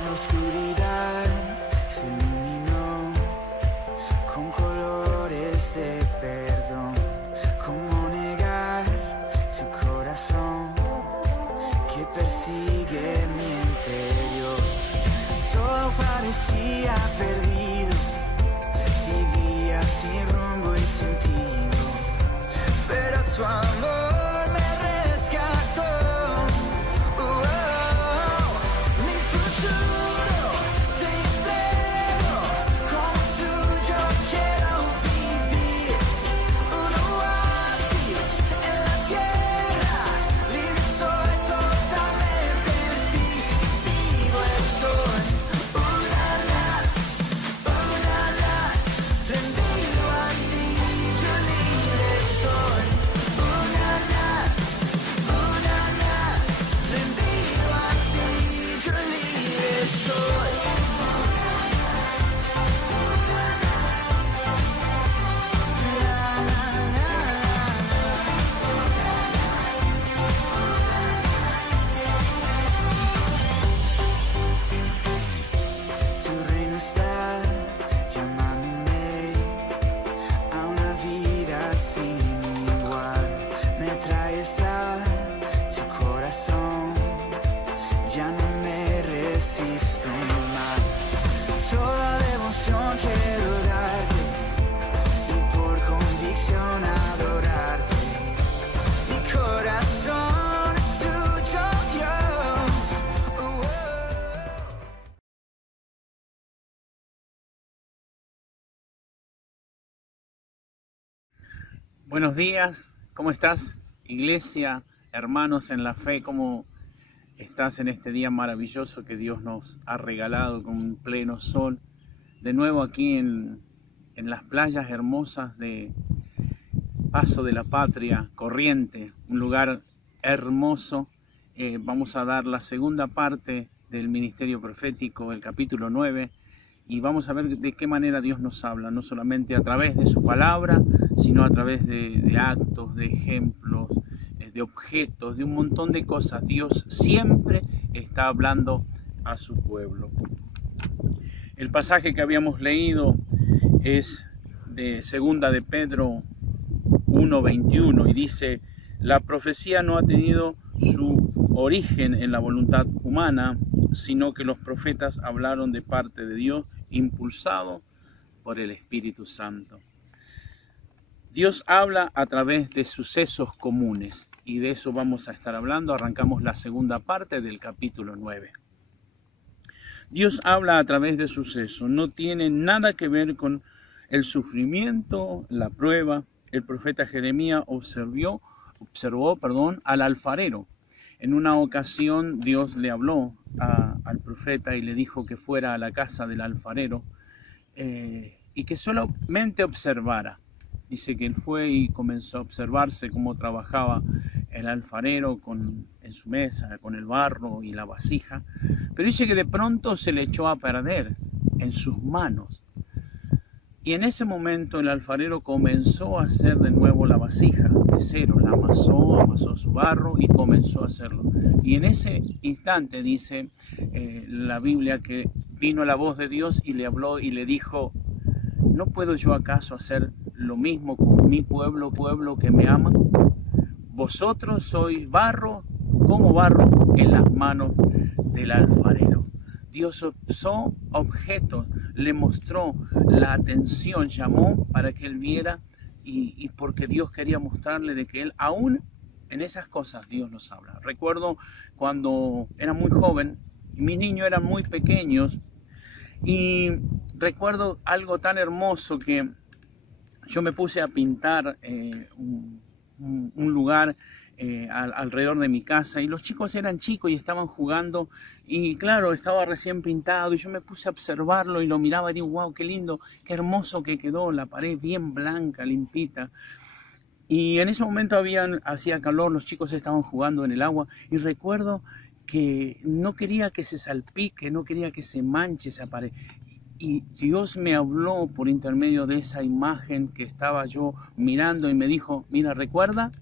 La oscuridad se iluminó con colores de perdón. ¿Cómo negar tu corazón que persigue mi interior? Todo parecía perdido, vivía sin rumbo y sentido, pero tu amor me rescató. Mi futuro te entrego, como tú yo quiero vivir. Un oasis en la tierra, libre soy, totalmente en ti. Vivo estoy, rendido a ti, yo libre soy. Rendido a ti, yo libre soy. Tu reino está llamándome a una vida sin igual. Me traes a tu corazón, ya no me resisto más. Toda devoción quiero darte y por convicción adorarte. Mi corazón es tuyo, Dios. Buenos días, ¿cómo estás, iglesia, hermanos en la fe? ¿Cómo estás en este día maravilloso que Dios nos ha regalado con un pleno sol? De nuevo aquí en las playas hermosas de Paso de la Patria, Corriente, un lugar hermoso. Vamos a dar la segunda parte del ministerio profético, el capítulo 9. Y vamos a ver de qué manera Dios nos habla, no solamente a través de su palabra, sino a través de actos, de ejemplos, de objetos, de un montón de cosas. Dios siempre está hablando a su pueblo. El pasaje que habíamos leído es de Segunda de Pedro 1:21 y dice: la profecía no ha tenido su origen en la voluntad humana, sino que los profetas hablaron de parte de Dios, impulsado por el Espíritu Santo. Dios habla a través de sucesos comunes y de eso vamos a estar hablando. Arrancamos la segunda parte del capítulo 9. Dios habla a través de sucesos, no tiene nada que ver con el sufrimiento, la prueba. El profeta Jeremías observó al alfarero. En una ocasión Dios le habló al profeta y le dijo que fuera a la casa del alfarero y que solamente observara. Dice que él fue y comenzó a observarse cómo trabajaba el alfarero en su mesa, con el barro y la vasija. Pero dice que de pronto se le echó a perder en sus manos. Y en ese momento el alfarero comenzó a hacer de nuevo la vasija de cero, la amasó su barro y comenzó a hacerlo. Y en ese instante dice la Biblia que vino la voz de Dios y le habló y le dijo: ¿no puedo yo acaso hacer lo mismo con mi pueblo que me ama? Vosotros sois barro como barro en las manos del alfarero. Dios usó objetos, le mostró la atención, llamó para que él viera y porque Dios quería mostrarle de que él aún en esas cosas Dios nos habla. Recuerdo cuando era muy joven, mis niños eran muy pequeños y recuerdo algo tan hermoso que yo me puse a pintar un lugar alrededor de mi casa y los chicos eran chicos y estaban jugando y claro, estaba recién pintado y yo me puse a observarlo y lo miraba y digo: wow, qué lindo, qué hermoso que quedó, la pared bien blanca, limpita. Y en ese momento hacía calor, los chicos estaban jugando en el agua y recuerdo que no quería que se salpique, no quería que se manche esa pared. Y Dios me habló por intermedio de esa imagen que estaba yo mirando y me dijo: mira, recuerda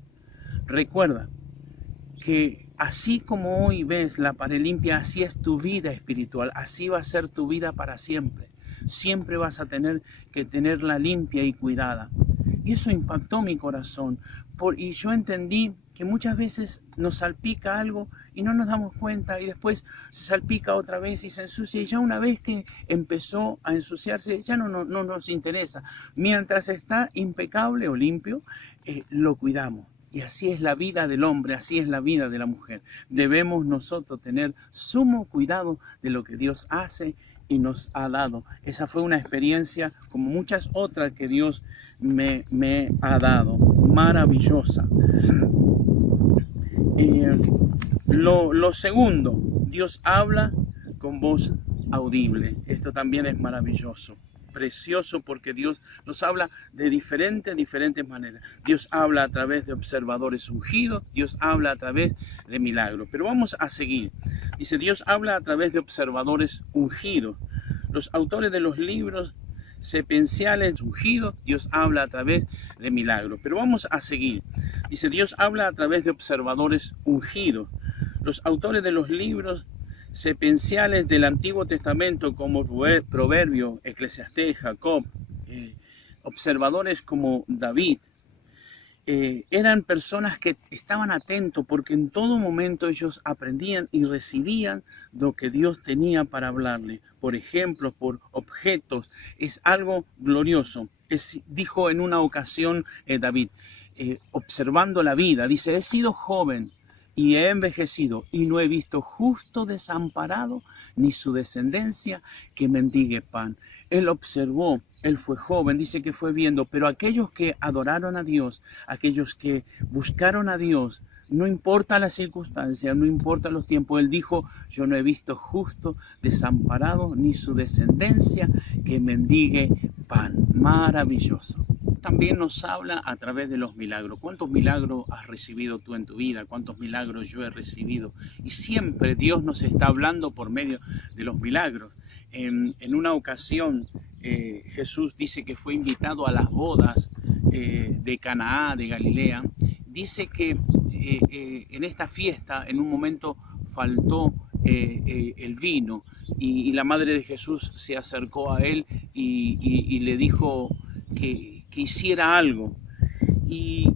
que así como hoy ves la pared limpia, así es tu vida espiritual, así va a ser tu vida para siempre. Siempre vas a tener que tenerla limpia y cuidada. Y eso impactó mi corazón. Y yo entendí que muchas veces nos salpica algo y no nos damos cuenta, y después se salpica otra vez y se ensucia, y ya una vez que empezó a ensuciarse ya no nos interesa. Mientras está impecable o limpio, lo cuidamos. Y así es la vida del hombre, así es la vida de la mujer. Debemos nosotros tener sumo cuidado de lo que Dios hace y nos ha dado. Esa fue una experiencia como muchas otras que Dios me ha dado, maravillosa. Lo segundo, Dios habla con voz audible. Esto también es maravilloso, precioso, porque Dios nos habla de diferentes maneras. Dios habla a través de observadores ungidos, Dios habla a través de milagros. Pero vamos a seguir. Dice, Dios habla a través de observadores ungidos. Los autores de los libros sepenciales ungidos, Dios habla a través de milagros. Pero vamos a seguir. Dice, Dios habla a través de observadores ungidos. Los autores de los libros sepenciales del Antiguo Testamento, como Proverbios, Eclesiastés, Jacob, observadores como David, eran personas que estaban atentos, porque en todo momento ellos aprendían y recibían lo que Dios tenía para hablarle. Por ejemplo, por objetos. Es algo glorioso. Dijo en una ocasión David, observando la vida, dice, he sido joven y he envejecido, y no he visto justo desamparado, ni su descendencia que mendigue pan. Él observó, él fue joven, dice que fue viendo, pero aquellos que adoraron a Dios, aquellos que buscaron a Dios, no importa la circunstancia, no importa los tiempos, él dijo, yo no he visto justo desamparado, ni su descendencia que mendigue pan. Maravilloso. También nos habla a través de los milagros. ¿Cuántos milagros has recibido tú en tu vida? ¿Cuántos milagros yo he recibido? Y siempre Dios nos está hablando por medio de los milagros. En una ocasión Jesús dice que fue invitado a las bodas de Canaá, de Galilea. Dice que en esta fiesta en un momento faltó el vino, y la madre de Jesús se acercó a él y le dijo que hiciera algo, y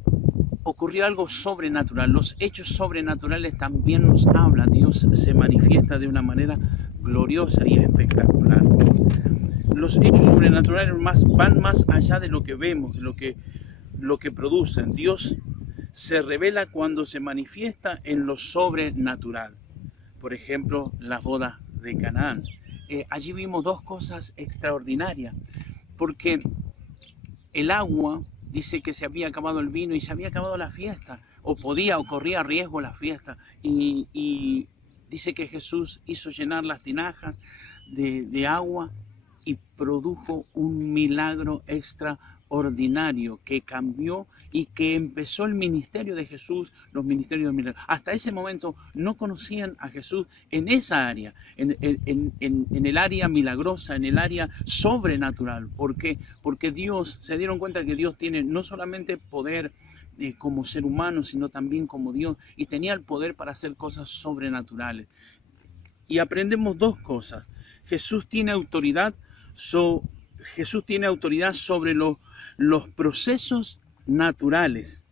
ocurrió algo sobrenatural. Los hechos sobrenaturales también nos hablan. Dios se manifiesta de una manera gloriosa y espectacular. Los hechos sobrenaturales van más allá de lo que vemos, de lo que producen. Dios se revela cuando se manifiesta en lo sobrenatural. Por ejemplo, las bodas de Canaán. Allí vimos dos cosas extraordinarias, porque el agua, dice que se había acabado el vino y se había acabado la fiesta, o corría riesgo la fiesta, y dice que Jesús hizo llenar las tinajas de agua y produjo un milagro extraordinario que cambió y que empezó el ministerio de Jesús, los ministerios de milagros. Hasta ese momento no conocían a Jesús en esa área, en el área milagrosa, en el área sobrenatural. ¿Por qué? Porque Dios, se dieron cuenta que Dios tiene no solamente poder como ser humano, sino también como Dios, y tenía el poder para hacer cosas sobrenaturales. Y aprendemos dos cosas. Jesús tiene autoridad sobre los procesos naturales.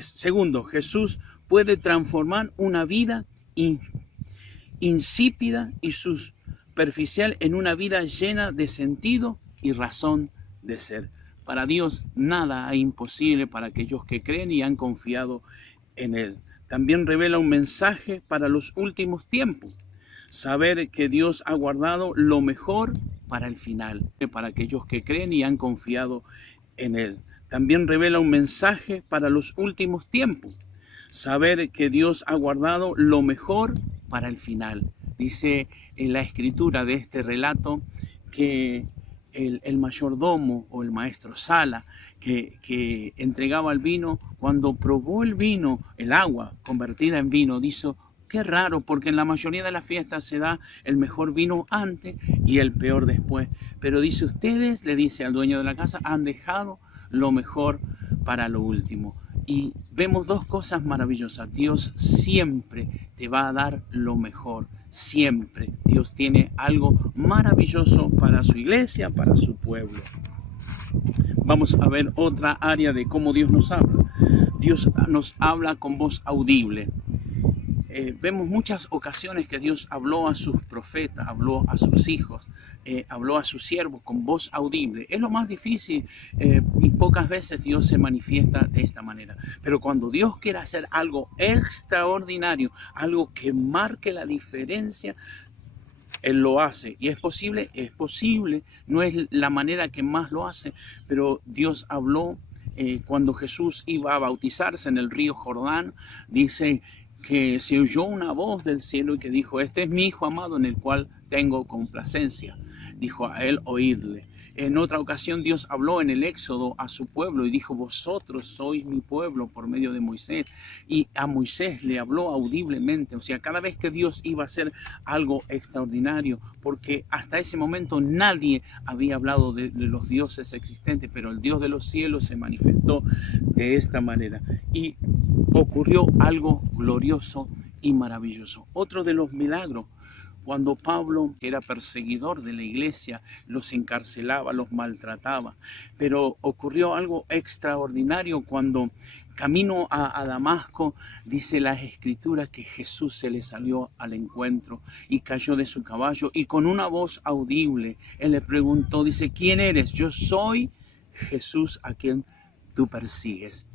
Segundo, Jesús puede transformar una vida insípida y superficial en una vida llena de sentido y razón de ser. Para Dios nada es imposible para aquellos que creen y han confiado en Él. También revela un mensaje para los últimos tiempos. Saber que Dios ha guardado lo mejor para el final, para aquellos que creen y han confiado en Él. También revela un mensaje para los últimos tiempos. Saber que Dios ha guardado lo mejor para el final. Dice en la escritura de este relato que el mayordomo o el maestro Sala que entregaba el vino, cuando probó el vino, el agua convertida en vino, dijo, qué raro, porque en la mayoría de las fiestas se da el mejor vino antes y el peor después. Pero dice, ustedes, le dice al dueño de la casa, han dejado lo mejor para lo último. Y vemos dos cosas maravillosas. Dios siempre te va a dar lo mejor. Siempre. Dios tiene algo maravilloso para su iglesia, para su pueblo. Vamos a ver otra área de cómo Dios nos habla. Dios nos habla con voz audible. Vemos muchas ocasiones que Dios habló a sus profetas, habló a sus hijos, habló a sus siervos con voz audible. Es lo más difícil y pocas veces Dios se manifiesta de esta manera. Pero cuando Dios quiere hacer algo extraordinario, algo que marque la diferencia, Él lo hace. Y es posible, no es la manera que más lo hace, pero Dios habló cuando Jesús iba a bautizarse en el río Jordán. Dice que se oyó una voz del cielo y que dijo: este es mi Hijo amado en el cual tengo complacencia. Dijo a él: oídle. En otra ocasión Dios habló en el Éxodo a su pueblo y dijo: vosotros sois mi pueblo, por medio de Moisés. Y a Moisés le habló audiblemente. O sea, cada vez que Dios iba a hacer algo extraordinario, porque hasta ese momento nadie había hablado de los dioses existentes, pero el Dios de los cielos se manifestó de esta manera. Y ocurrió algo glorioso y maravilloso. Otro de los milagros, cuando Pablo, que era perseguidor de la iglesia, los encarcelaba, los maltrataba. Pero ocurrió algo extraordinario cuando camino a Damasco, dice las escrituras que Jesús se le salió al encuentro y cayó de su caballo y con una voz audible, él le preguntó, dice: ¿quién eres? Yo soy Jesús a quien tú persigues.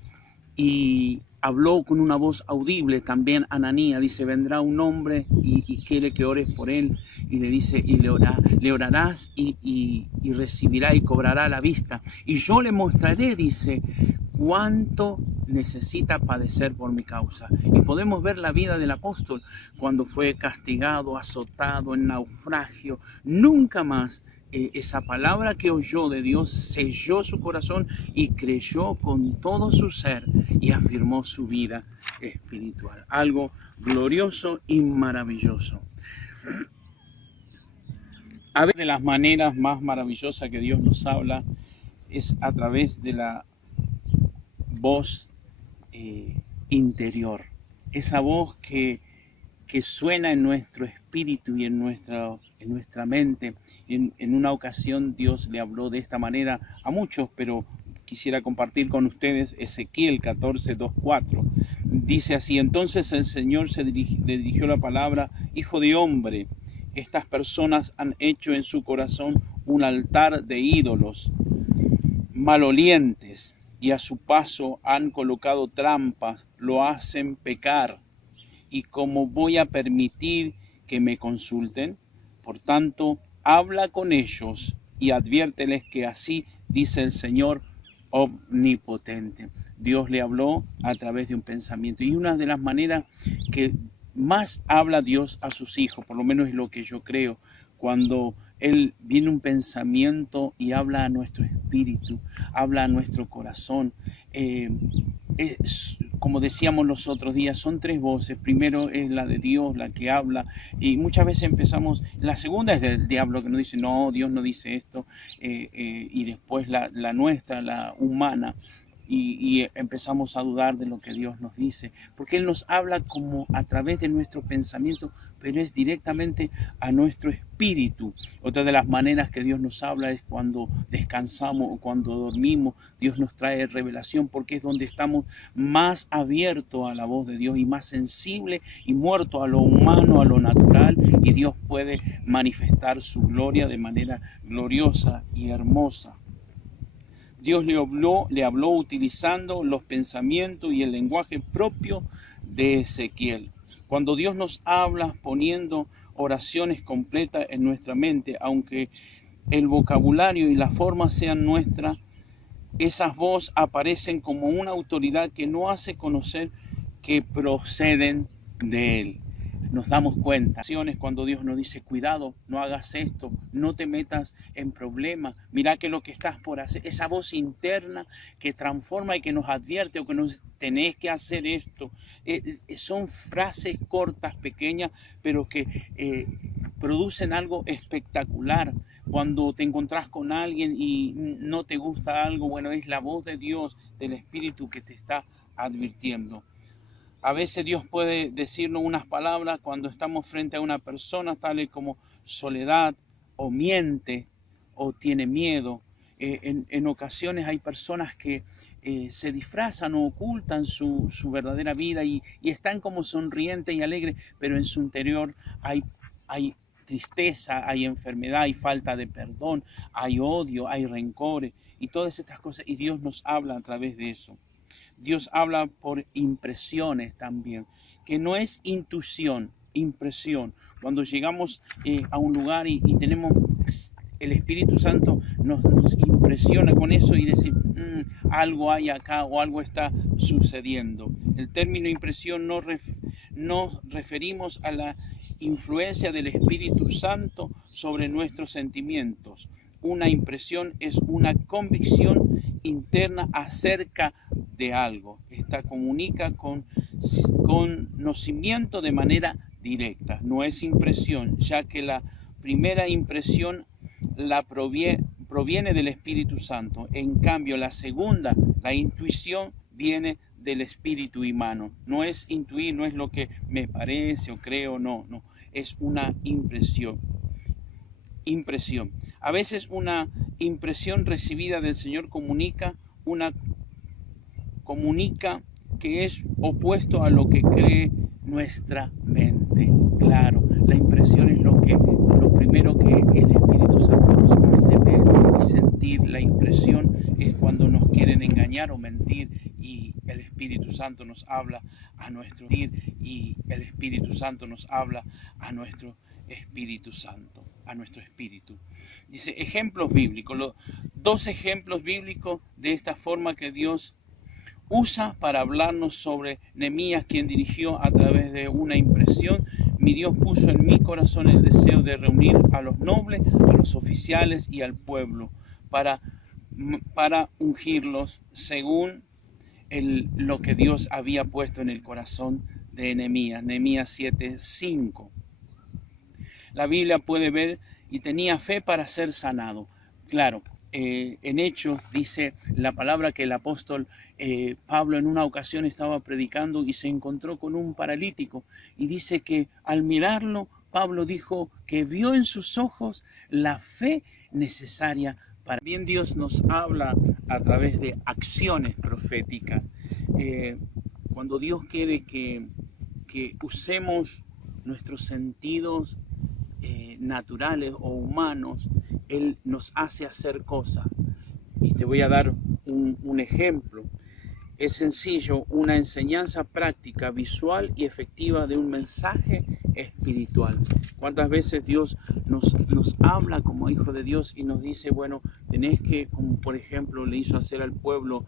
Y habló con una voz audible también Ananías, dice: vendrá un hombre y quiere que ores por él, y le dice: y le orarás y recibirá y cobrará la vista, y yo le mostraré, dice, cuánto necesita padecer por mi causa. Y podemos ver la vida del apóstol cuando fue castigado, azotado, en naufragio. Nunca más esa palabra que oyó de Dios selló su corazón y creyó con todo su ser y afirmó su vida espiritual. Algo glorioso y maravilloso. A ver, de las maneras más maravillosas que Dios nos habla es a través de la voz interior. Esa voz que suena en nuestro espíritu y en nuestra mente. En una ocasión Dios le habló de esta manera a muchos, pero quisiera compartir con ustedes Ezequiel 14, 2, 4. Dice así: entonces el Señor le dirigió la palabra: hijo de hombre, estas personas han hecho en su corazón un altar de ídolos malolientes y a su paso han colocado trampas, lo hacen pecar. ¿Y cómo voy a permitir que me consulten? Por tanto, habla con ellos y adviérteles que así dice el Señor omnipotente. Dios le habló a través de un pensamiento. Y una de las maneras que más habla Dios a sus hijos, por lo menos es lo que yo creo, cuando viene un pensamiento y habla a nuestro espíritu, habla a nuestro corazón. Como decíamos los otros días, son tres voces. Primero es la de Dios, la que habla, y muchas veces empezamos, la segunda es del diablo que nos dice: no, Dios no dice esto, y después la nuestra, la humana, y empezamos a dudar de lo que Dios nos dice, porque Él nos habla como a través de nuestro pensamiento, pero es directamente a nuestro espíritu. Otra de las maneras que Dios nos habla es cuando descansamos o cuando dormimos. Dios nos trae revelación porque es donde estamos más abiertos a la voz de Dios y más sensibles y muertos a lo humano, a lo natural, y Dios puede manifestar su gloria de manera gloriosa y hermosa. Dios le habló utilizando los pensamientos y el lenguaje propio de Ezequiel. Cuando Dios nos habla poniendo oraciones completas en nuestra mente, aunque el vocabulario y la forma sean nuestras, esas voces aparecen como una autoridad que no hace conocer que proceden de Él. Nos damos cuenta cuando Dios nos dice: cuidado, no hagas esto, no te metas en problemas, mira que lo que estás por hacer, esa voz interna que transforma y que nos advierte o que nos tenés que hacer esto. Son frases cortas, pequeñas, pero que producen algo espectacular. Cuando te encontrás con alguien y no te gusta algo, bueno, es la voz de Dios, del Espíritu, que te está advirtiendo. A veces Dios puede decirnos unas palabras cuando estamos frente a una persona, tales como soledad, o miente, o tiene miedo. En ocasiones hay personas que se disfrazan o ocultan su verdadera vida y están como sonrientes y alegres, pero en su interior hay tristeza, hay enfermedad, hay falta de perdón, hay odio, hay rencores y todas estas cosas. Y Dios nos habla a través de eso. Dios habla por impresiones también, que no es intuición, impresión. Cuando llegamos a un lugar y tenemos el Espíritu Santo nos impresiona con eso y decimos, algo hay acá o algo está sucediendo. El término impresión nos referimos a la influencia del Espíritu Santo sobre nuestros sentimientos. Una impresión es una convicción interna acerca de algo. Esta comunica con conocimiento de manera directa. No es impresión, ya que la primera impresión proviene del Espíritu Santo. En cambio, la segunda, la intuición, viene del espíritu humano. No es intuir, no es lo que me parece o creo, no. Es una impresión. A veces una impresión recibida del Señor comunica que es opuesto a lo que cree nuestra mente. Claro, la impresión es lo primero que el Espíritu Santo nos hace ver y sentir. La impresión es cuando nos quieren engañar o mentir y el Espíritu Santo nos habla a nuestro Espíritu Santo, a nuestro espíritu. Dice ejemplos bíblicos, dos ejemplos bíblicos de esta forma que Dios usa para hablarnos sobre Nehemías, quien dirigió a través de una impresión. Mi Dios puso en mi corazón el deseo de reunir a los nobles, a los oficiales y al pueblo para ungirlos según lo que Dios había puesto en el corazón de Nehemías. Nehemías 7:5. La Biblia puede ver y tenía fe para ser sanado. Claro, en Hechos dice la palabra que el apóstol Pablo en una ocasión estaba predicando y se encontró con un paralítico y dice que al mirarlo Pablo dijo que vio en sus ojos la fe necesaria para... Bien, Dios nos habla a través de acciones proféticas. Cuando Dios quiere que usemos nuestros sentidos naturales o humanos, Él nos hace hacer cosas. Y te voy a dar un ejemplo. Es sencillo, una enseñanza práctica, visual y efectiva de un mensaje espiritual. ¿Cuántas veces Dios nos habla como hijo de Dios y nos dice, bueno, tenés que, como por ejemplo le hizo hacer al pueblo,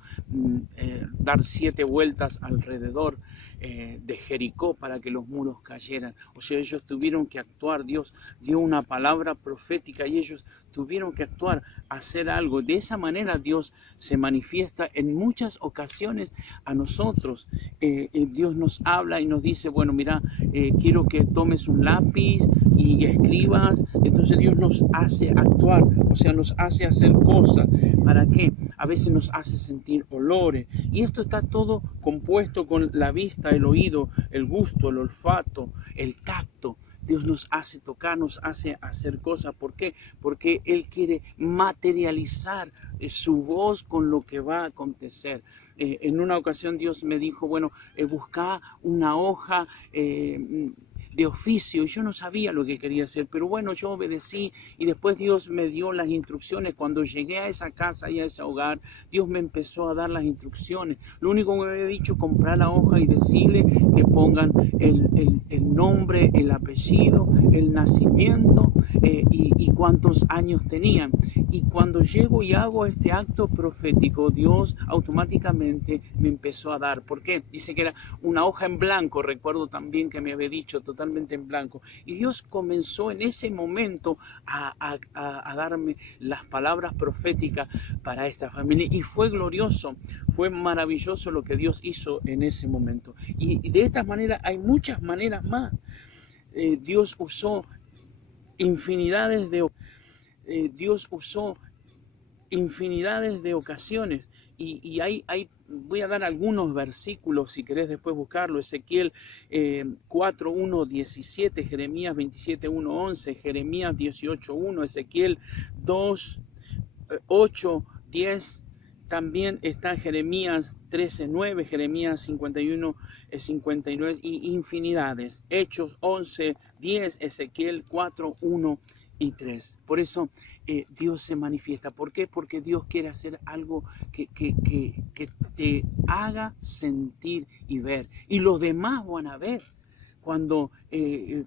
dar 7 vueltas alrededor de Jericó para que los muros cayeran? O sea, ellos tuvieron que actuar. Dios dio una palabra profética y ellos tuvieron que actuar, hacer algo. De esa manera Dios se manifiesta en muchas ocasiones a nosotros. Dios nos habla y nos dice, bueno, mira, quiero que tomes un lápiz y escribas. Entonces Dios nos hace actuar, o sea, nos hace hacer cosas. ¿Para qué? A veces nos hace sentir olores. Y esto está todo compuesto con la vista, el oído, el gusto, el olfato, el tacto. Dios nos hace tocar, nos hace hacer cosas. ¿Por qué? Porque Él quiere materializar su voz con lo que va a acontecer. En una ocasión Dios me dijo, bueno, busca una hoja de oficio. Yo no sabía lo que quería hacer, pero bueno, yo obedecí y después Dios me dio las instrucciones. Cuando llegué a esa casa y a ese hogar, Dios me empezó a dar las instrucciones. Lo único que me había dicho, comprar la hoja y decirle que pongan el nombre, el apellido, el nacimiento y cuántos años tenían. Y cuando llego y hago este acto profético, Dios automáticamente me empezó a dar. ¿Por qué? Dice que era una hoja en blanco, recuerdo también que me había dicho, totalmente en blanco. Y Dios comenzó en ese momento a darme las palabras proféticas para esta familia. Y fue glorioso, fue maravilloso lo que Dios hizo en ese momento. Y de esta manera hay muchas maneras más. Dios usó infinidades de ocasiones Voy a dar algunos versículos si querés después buscarlo. Ezequiel 4, 1, 17, Jeremías 27, 1, 11, Jeremías 18, 1, Ezequiel 2, 8, 10. También está Jeremías 13, 9, Jeremías 51, 59 y infinidades. Hechos 11, 10, Ezequiel 4, 1 y 3. Por eso Dios se manifiesta. ¿Por qué? Porque Dios quiere hacer algo que te haga sentir y ver. Y los demás van a ver cuando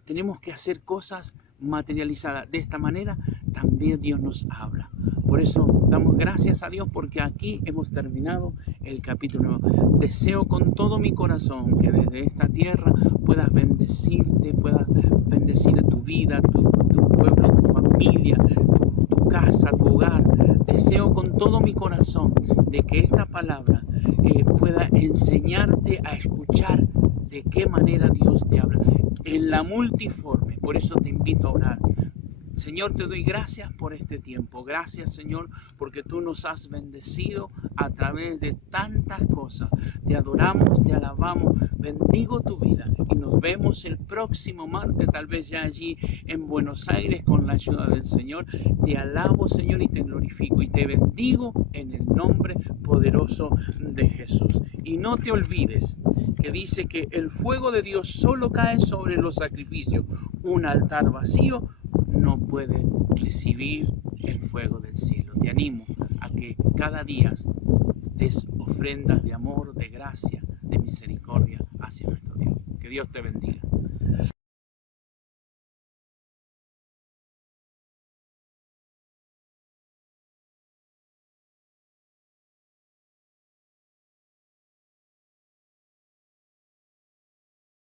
tenemos que hacer cosas materializadas. De esta manera también Dios nos habla. Por eso damos gracias a Dios porque aquí hemos terminado el capítulo 9. Deseo con todo mi corazón que desde esta tierra puedas bendecirte, puedas bendecir tu vida, tu pueblo, tu familia, tu casa, tu hogar. Deseo con todo mi corazón de que esta palabra pueda enseñarte a escuchar de qué manera Dios te habla en la multiforme. Por eso te invito a orar. Señor, te doy gracias por este tiempo. Gracias, Señor, porque tú nos has bendecido a través de tantas cosas. Te adoramos, te alabamos, bendigo tu vida y nos vemos el próximo martes, tal vez ya allí en Buenos Aires con la ayuda del Señor. Te alabo, Señor, y te glorifico y te bendigo en el nombre poderoso de Jesús. Y no te olvides que dice que el fuego de Dios solo cae sobre los sacrificios. Un altar vacío no puede recibir el fuego del cielo. Te animo a que cada día des ofrendas de amor, de gracia, de misericordia hacia nuestro Dios. Que Dios te bendiga.